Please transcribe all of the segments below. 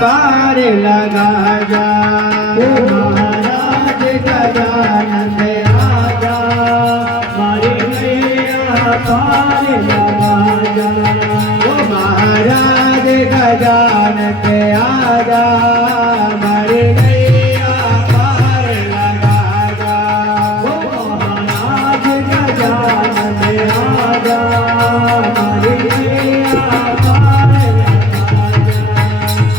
पार लगा जा। ओ महाराज गजानन आजा, मारी नैया पार लगा जा। ओ महाराज गजानन आजा, मारी नैया पार लगा जा। ओ महाराज गजानन आजा, मारी नैया पार लगा जा।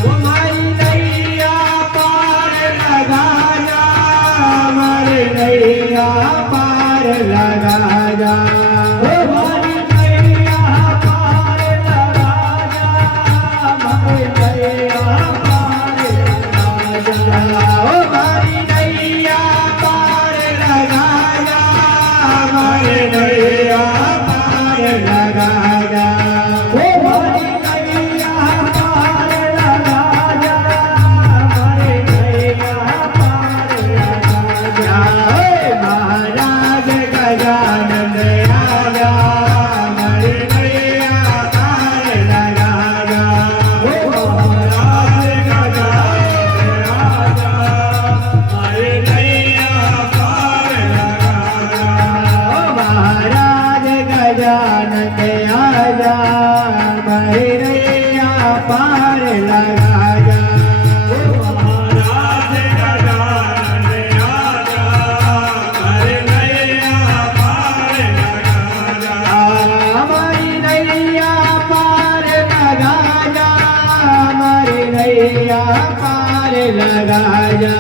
ओ मारी नैया पार लगा जा, मारी नैया पार लगा जा। ओ मारी नैया पार लगा जा, मारी नैया पार लगा जा। ओ मारी नैया पार लगा जा, मारी नैया पार लगा जा। ओ मारी नैया पार लगा जा, मारी नैया पार लगा जा। हे महाराज गजानन आजा, मारी नैया पार लगा जा। ओ महाराज गजानन आजा, मारी नैया पार लगा जा। ओ महाराज गजानन आजा, मारी नैया पार लगा जा। ओ महाराज गजानन आजा, मारी नैया पार लगा जा। मारी नैया पार लगा जा, मारी नैया पार लगा जा।